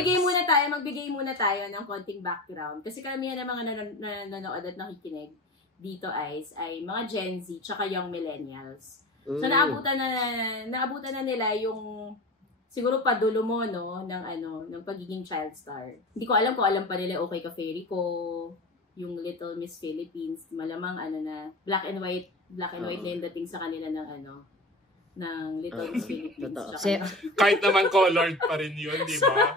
magbigay muna tayo ng konting background. Kasi karamihan ng mga nanonood at nakikinig dito ay mga Gen Z tsaka young millennials. So naabutan na nila yung siguro padulo mo ng pagiging child star. Hindi ko alam kung alam pa nila Okay Ka Fairy Ko, yung Little Miss Philippines, malamang na black and white na yung dating sa kanila ng Little Miss Philippines. Kahit naman colored pa rin yun, di ba?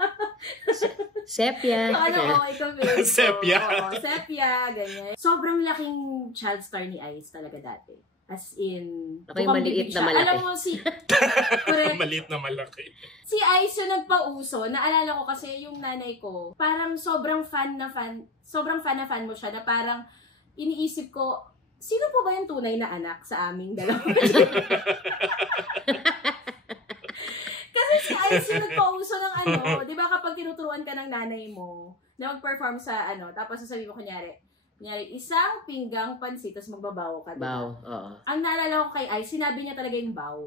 Sepia. Okay Ka Fairy Ko. Sepia. Sepia, ganyan. Sobrang laking child star ni Ice talaga dati. As in, okay, maliit na malaki. Alam mo maliit na malaki. Si Ice yung nagpauso. Naalala ko kasi yung nanay ko, parang sobrang fan na fan mo siya na parang iniisip ko, sino po ba yung tunay na anak sa aming dalawa? Kasi si Ice yung nagpauso ng di ba kapag tinuturuan ka ng nanay mo na mag-perform sa tapos sasabihin mo kunyari, isang pinggang pansit, tapos magbabaw ka. Baw, oo. Ang naalala ko kay Ice, sinabi niya talaga yung baw.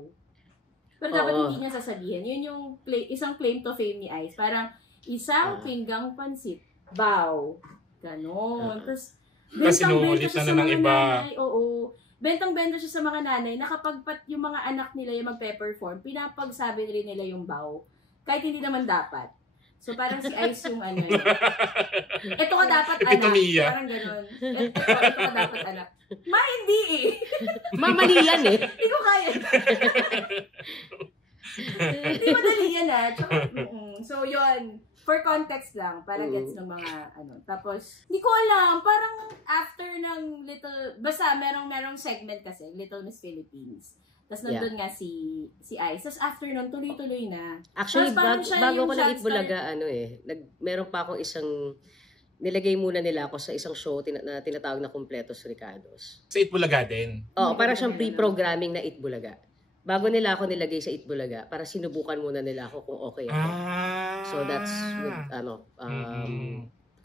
Pero dapat hindi niya sasabihin. Yun yung isang claim to fame ni Ice. Parang, isang pinggang pansit, baw. Ganon. Tapos, bentang-benta siya sa mga nanay. Oo. Bentang-benta siya sa mga nanay na kapag yung mga anak nila yung magpe-perform, pinapagsabi rin nila yung baw. Kahit hindi naman dapat. So, parang si Ice yung ito ka dapat anak. Parang gano'n. Ito ka dapat anak. Hindi eh. Mali yan eh. Hindi ko kaya. Hindi madali yan So, yun. For context lang, para gets ng mga Tapos, hindi ko alam. Parang after ng basta merong segment kasi, Little Miss Philippines. Tapos nandun nga si Ice. Tapos after nun, tuloy-tuloy na. Actually, bago ko na Itbulaga, meron pa akong nilagay muna nila ako sa isang show na tinatawag na Completos Ricados. Sa Itbulaga din? Oo, parang siyang pre-programming na Itbulaga. Bago nila ako nilagay sa Itbulaga, para sinubukan muna nila ako kung okay ako. So that's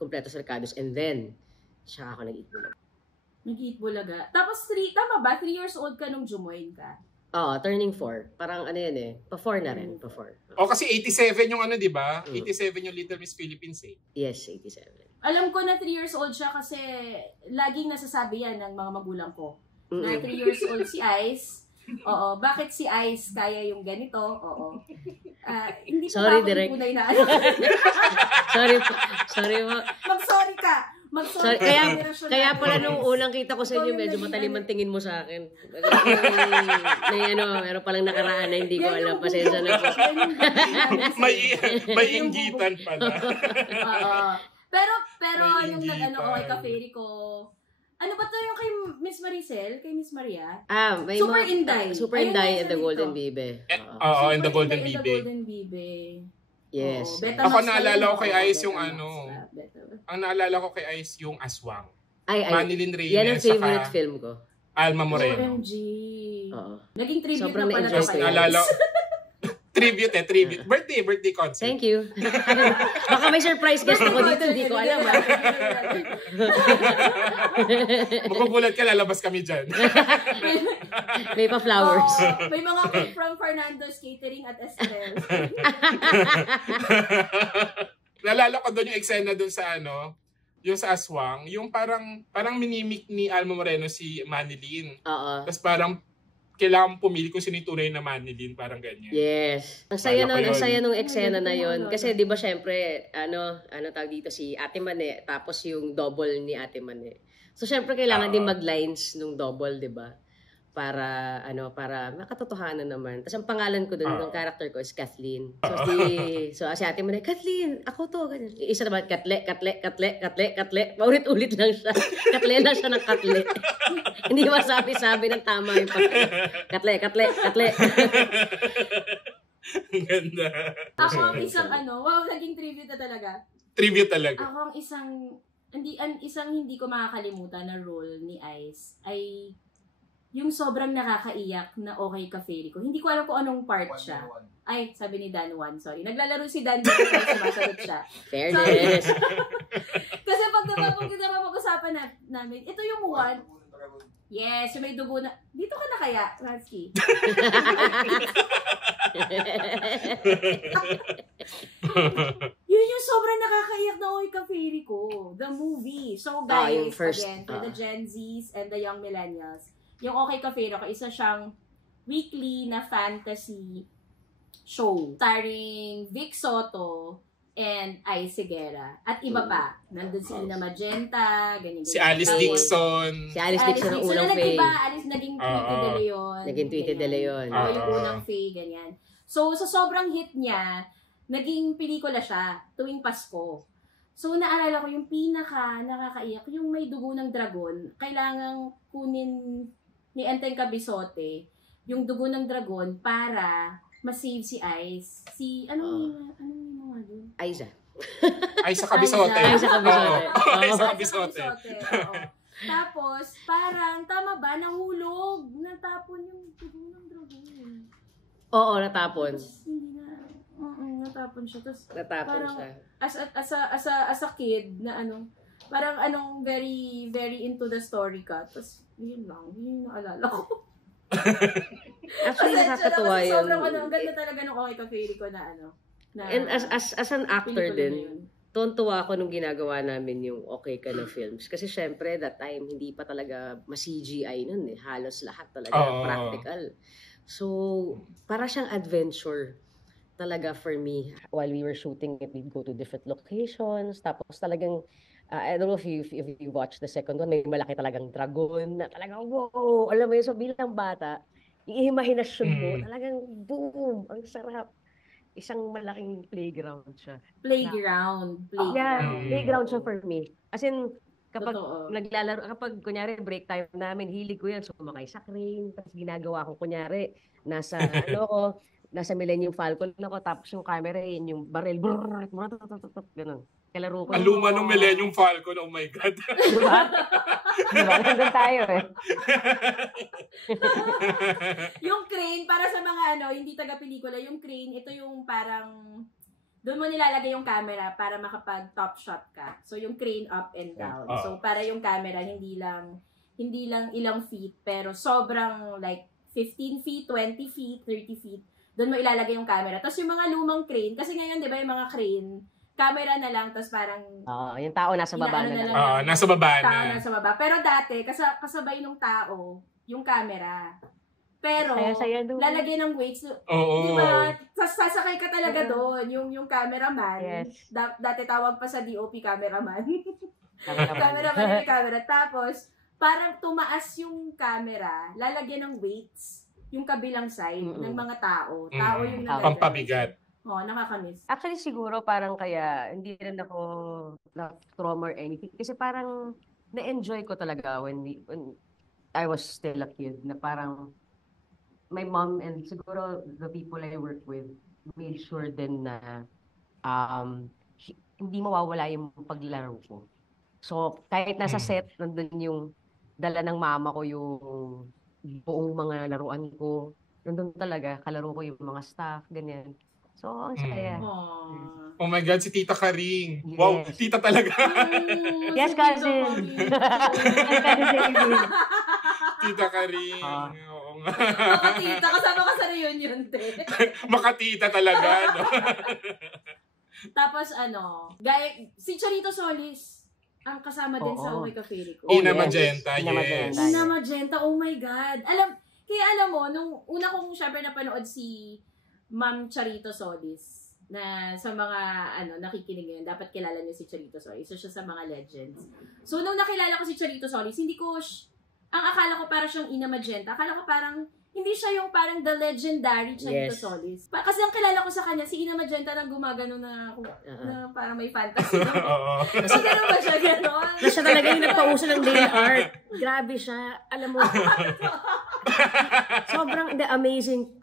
Completos Ricados, and then, siya ako nag-Itbulaga. Nag-Itbulaga. Tapos, tama ba? 3 years old ka nung jumoin ka? Oo, turning 4. Parang pa-4 na rin. Pa-4. Kasi 87 yung di ba? 87 yung Little Miss Philippines eh. Yes, 87. Alam ko na 3 years old siya kasi laging nasasabi yan ng mga magulang ko. Na 3 years old si Ice. Oo, bakit si Ice kaya yung ganito? Oo. Hindi pa ako tunay na Sorry po. Mag-sorry ka. Sorry, kaya pala nung unang kita ko sa inyo, medyo matalim ang tingin mo sa akin. Meron palang nakaraan na hindi ko alam. Pasensya na po. May inggitan pala. Pero yung Okay Ka Fairy Ko, ano ba to yung kay Miss Maricel? Kay Miss Maria? Super Inday. Super Inday and the Golden Bibe. Oo, and the Golden Bibe. Yes. Ako naalala ko kay Ice yung ang naalala ko kay Ice yung Aswang. Manilyn Reyes. Yan ang favorite film ko. Alma Moreno. OMG. Oo. Naging tribute sobrang na pala na-enjoy kay Ice. Tribute. Birthday concert. Thank you. Baka may surprise guest ako dito, hindi ko alam. Magugulat ka, lalabas kami dyan. May pa flowers. May mga cake from Fernando's Catering at Estel. Nalala ko doon yung eksena doon sa yung sa Aswang, yung parang minimik ni Alma Moreno si Manilyn. Oo. Tapos parang kailangan pumili kung sino yung tunay na Manilyn, parang ganyan. Yes. Ang saya nung eksena na yon. Kasi 'di ba syempre, tawag dito si Ate Mane, tapos yung double ni Ate Mane. So syempre kailangan din mag-lines nung double, 'di ba? Para makatotohanan naman. Tapos ang pangalan ko doon, ng character ko is Kathleen. So si Ate Mane, Kathleen, ako to, ganyan. Isa naman, Katle. Paulit-ulit lang siya. Katle lang siya ng Katle. Hindi masabi-sabi ng tama yung Katle. Ang ganda. Ako ang isang naging tribute na talaga. Tribute talaga. Ako ang isang hindi ko makakalimutan na role ni Ice ay yung sobrang nakakaiyak na Okay Ka Fairy Ko. Hindi ko alam kung anong part siya. Ay, sabi ni Dan Juan, sorry. Naglalaro si Dan dito pero sumasagot siya. Fairness. Kasi pag napapag-usapan namin, ito yung one. Yes, yung may dugo na. Dito ka na kaya, Ransky? Yun sobrang nakakaiyak na Oy Ka Fairy ko. The movie. So guys, again, for the Gen Zs and the young millennials, yung Okay Ka Fairy ko, isa siyang weekly na fantasy show starring Vic Soto and Ai Seguera. At iba pa. Nandun si Ina Magenta, ganyan. Si Alice Dixon. Si Alice Dixon ang unang Faye. Alice naging Tweety De Leon. Naging Tweety De Leon. Yung unang Faye, ganyan. So, sa sobrang hit niya, naging pelikula siya tuwing Pasko. So, naalala ko yung pinaka nakakaiyak, yung may dugo ng dragon, kailangang kunin ni Enteng Cabisote yung dugo ng dragon para ma-save si Ice. Si, ano yung mga doon? Aiza. Aiza Cabisote. Aiza Cabisote. Aiza Cabisote. Tapos, parang, tama ba, nahulog. Natapon yung dugo ng dragon. Oo, natapon. Tapos, hindi na. Natapon siya. Tapos, Natapon parang, siya. As a kid, na parang very, very into the story ka. Tapos, yun yung naalala ko. Actually, nakakatuwa yun. Sobrang ang ganda talaga ng Okay Ka Fairy ko na na, and as an actor din, tuwa ako nung ginagawa namin yung Okay Ka na films. Kasi syempre, that time, hindi pa talaga ma-CGI nun eh. Halos lahat talaga practical. So, para siyang adventure talaga for me. While we were shooting it, we'd go to different locations. Tapos talagang, I don't know if you watch the second one, may malaki talagang dragon na talagang, wow! Alam mo yun, so bilang bata, yung imahinasyon mo, talagang boom! Ang sarap. Isang malaking playground siya. Playground. Yeah, playground siya for me. As in, kapag naglalaro, kapag kunyari break time namin, hilig ko yan, sumakay sa crane, tapos ginagawa ko kunyari, nasa nasa Millennium Falcon ako, tapos yung camera, yun yung barrel, ganun. Kalaro ko. Ang luma ng Millennium Falcon, oh my God. Diba? Nandun tayo eh. Yung crane, para sa mga hindi taga-pelikula, yung crane, ito yung parang, doon mo nilalagay yung camera para makapag-top shot ka. So, yung crane up and down. So, para yung camera, hindi lang ilang feet, pero sobrang like 15 feet, 20 feet, 30 feet. Doon mo ilalagay yung camera. Tapos yung mga lumang crane, kasi ngayon, di ba, yung mga crane, camera na lang, tapos parang yung tao nasa baba na lang. Nasa baba na. Tao nasa baba. Pero dati, kasabay nung tao, yung camera. Pero, lalagyan ng weights. Di ba, sasakay ka talaga doon, yung cameraman. Yes. Dati tawag pa sa DOP cameraman. Cameraman yung camera. Tapos, parang tumaas yung camera, lalagyan ng weights yung kabilang side ng mga tao. Tao yung pampabigat. Nakakamiss. Actually, siguro parang kaya hindi rin ako na-trauma or anything. Kasi parang na-enjoy ko talaga when I was still a kid. Na parang my mom and siguro the people I work with made sure din na hindi mawawala yung paglaro ko. So, kahit nasa set, nandun yung dala ng mama ko yung buong mga laruan ko. Nandun talaga, kalaro ko yung mga staff, ganyan. So, ang saya. Oh my God, si Tita Karing. Yes. Wow, tita talaga. Yes, cousin. Tita Karing. Oo nga. Makatita, kasama ka sa reunion, te. Makatita talaga, no? Tapos si Charito Solis, ang kasama din sa Okay Ka Fairy ko. Ina Magenta, yes. Ina Magenta, oh my God. Kaya alam mo, nung una kong syempre napanood si Ma'am Charito Solis, na sa mga nakikinig ngayon, dapat kilala niyo si Charito Solis. Isa siya sa mga legends. So, nung nakilala ko si Charito Solis, ang akala ko parang siyang Ina Magenta. Akala ko parang, hindi siya yung parang the legendary Charito Solis. Kasi ang kilala ko sa kanya, si Ina Magenta na gumagano na parang may fantasy. So, gano'n ba siya? Gano'n? Siya talaga yung nagpauso ng nail art. Grabe siya. Alam mo, sobrang amazing.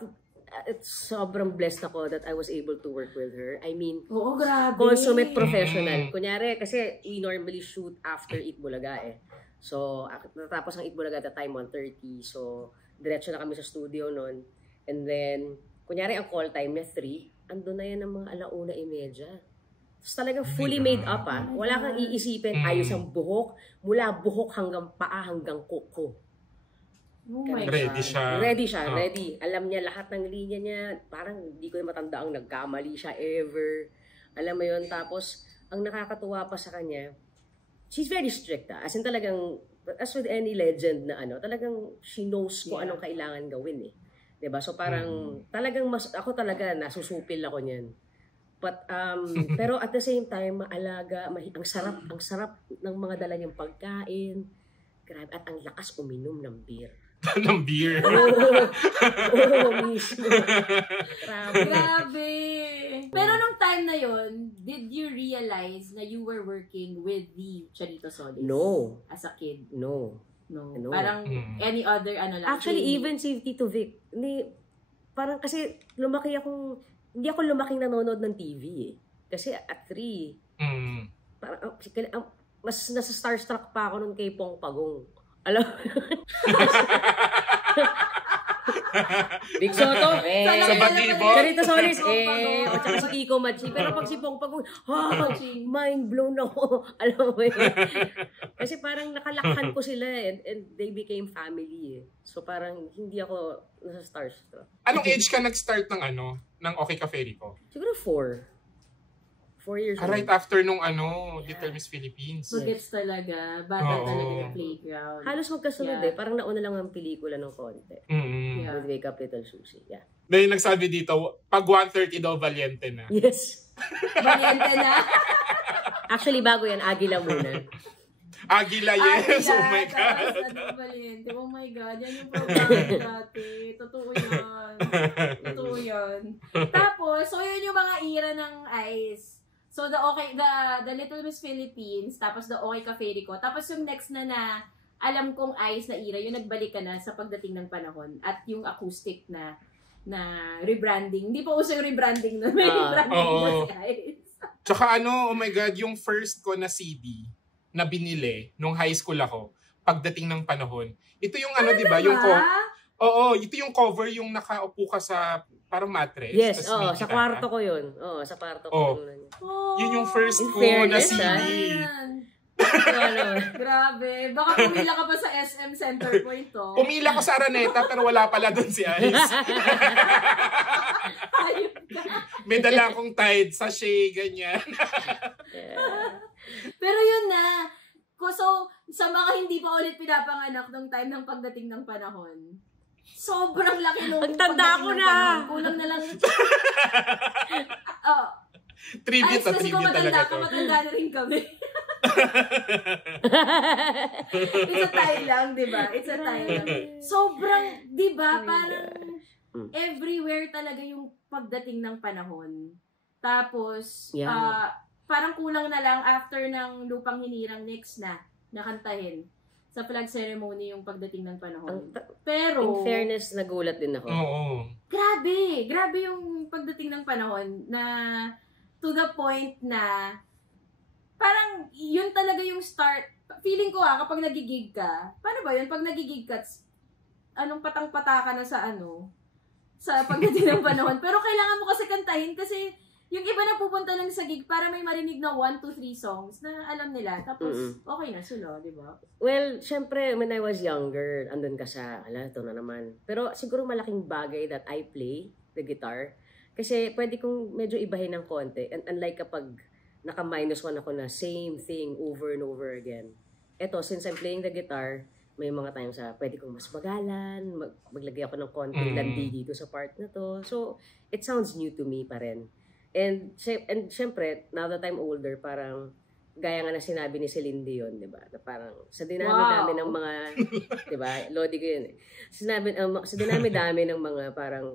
Sobrang blessed ako that I was able to work with her. I mean, grabe. Consummate professional. Kunyari, kasi we normally shoot after Eat Bulaga eh. So, natapos ang Eat Bulaga at the time 1:30. So, diretso na kami sa studio noon. And then, kunyari ang call time niya 3, andun na yan ng mga 1:30. Tapos talagang fully made up Wala kang iisipin, ayos ang buhok, mula buhok hanggang paa hanggang kuko. Ready siya. Ready. Alam niya lahat ng linya niya. Parang hindi ko matanda ang nagkamali siya ever. Alam mo yun, tapos ang nakakatuwa pa sa kanya, she's very strict As in talagang, as with any legend na talagang she knows kung anong kailangan gawin 'Di ba? So parang talagang ako talaga nasusupil ako niyan. But pero at the same time maalaga, ang sarap ng mga dala niyang pagkain. Grabe, at ang lakas uminom ng beer. ng beer. Mismo. Grabe. Pero nung time na yon, did you realize na you were working with the Charito Solis? No. As a kid? No. Parang any other lang. Actually, even si Tito Vic, parang kasi hindi ako lumaking nanonood ng TV Kasi at 3, parang mas nasa starstruck pa ako nun kay Pong Pagong. Alam mo? Big Soto, sa Batibo. Charito Solis, o tsaka si Kiko Machi. Pero pag si Pong Pagong, mind blown ako. Alam mo Kasi parang nakalakhan ko sila and they became family So parang hindi ako nasa starstruck. Anong age ka nag-start ng Okay Cafe Rico? Siguro 4 years old. Right after nung Little Miss Philippines. Magets talaga. Bata talaga yung playground. Halos magkasunod Parang nauna lang ang pelikula ng konti. With Wake Up Little Susie. Dahil nagsabi dito, pag 1:30 daw, Valiente na. Yes. Valiente na? Actually, bago yan, Agila muna. Agila, yes. Oh my God. Valiente. Oh my God. Yan yung program dati. Totoo yan. Tapos, so yun yung mga era ng ICE. So the Little Miss Philippines, tapos the Okay Cafe Rico. Tapos yung next na alam kong ICE na era, yung nagbalik ka na sa pagdating ng panahon. At yung acoustic na rebranding. Hindi pa uso yung rebranding na may rebranding na si ICE. Tsaka oh my God, yung first ko na CD na binili nung high school ako, pagdating ng panahon. Ito yung di ba? Yung ito yung cover yung nakaupo ka sa parang mattress. Yes, sa kwarto ko yun. Sa kwarto ko. Yun yung first ko na CD. Grabe. Baka pumila ka pa sa SM Center Point Pumila ko sa Araneta pero wala pala doon si Ice. May dala akong Tide, sachet, ganyan. Pero yun na. So, sa mga hindi pa ulit pinapanganak ng time ng pagdating ng panahon, sobrang laki nung pagtanda ko na. Kulang na lang. Tribute talaga to. Matanda na rin kami. It's a tie lang, di ba? It's a tie lang. Sobrang, di ba? Parang everywhere talaga yung pagdating ng panahon. Tapos, parang kulang na lang after ng Lupang Hinirang next na nakantahin sa flag ceremony yung pagdating ng panahon. Pero in fairness, nagulat din ako. Oo. Grabe yung pagdating ng panahon na to the point na parang yun talaga yung start. Feeling ko kapag nagigig ka, paano ba yun? Pag nagigig ka, anong patang-pata ka na sa sa pagdating ng panahon. Pero kailangan mo kasi kantahin kasi yung iba na pupunta lang sa gig para may marinig na 1, 2, 3 songs na alam nila. Tapos, okay na sila, di ba? Well, syempre, when I was younger, andun ka sa, ito na naman. Pero siguro malaking bagay that I play the guitar. Kasi pwede kong medyo ibahin ng konti. And unlike kapag naka-1 ako na same thing over and over again. Eto, since I'm playing the guitar, may mga times pwede kong mas bagalan, maglagay ako ng konting landi dito sa part na to. So, it sounds new to me pa rin. And syempre, now that I'm older, parang gaya nga na sinabi ni Celine Dion, 'di ba? Na parang sa dinami-dami ng mga, 'di ba? Lodi ko 'yun sa dinami-dami ng mga parang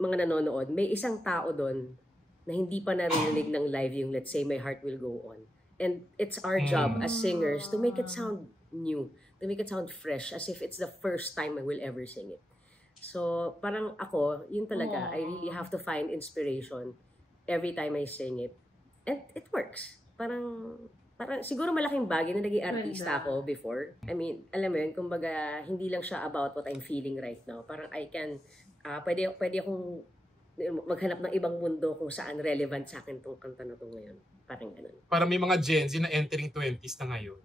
mga nanonood, may isang tao doon na hindi pa narinig ng live yung let's say My Heart Will Go On. And it's our job as singers to make it sound new, to make it sound fresh, as if it's the first time I will ever sing it. So, parang ako, yun talaga, I really have to find inspiration every time I sing it. And it works. Parang siguro malaking bagay na naging artista ako before. I mean, alam mo yun, kumbaga, hindi lang siya about what I'm feeling right now. Parang I can, pwede akong maghanap ng ibang mundo kung saan relevant sa akin tong kanta na to ngayon. Parang ganun. Parang may mga Gen Z na entering 20s na ngayon.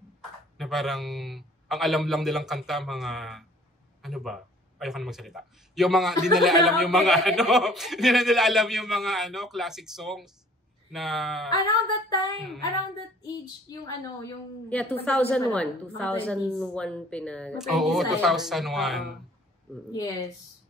Na parang, ang alam lang nilang kanta, mga, ayoko na magsalita. Yung mga, di nila alam yung mga hindi nila alam yung mga classic songs. na around that time, around that age, yung ano, yung... Yeah, 2001. 2001 Oo, 2001. Yes.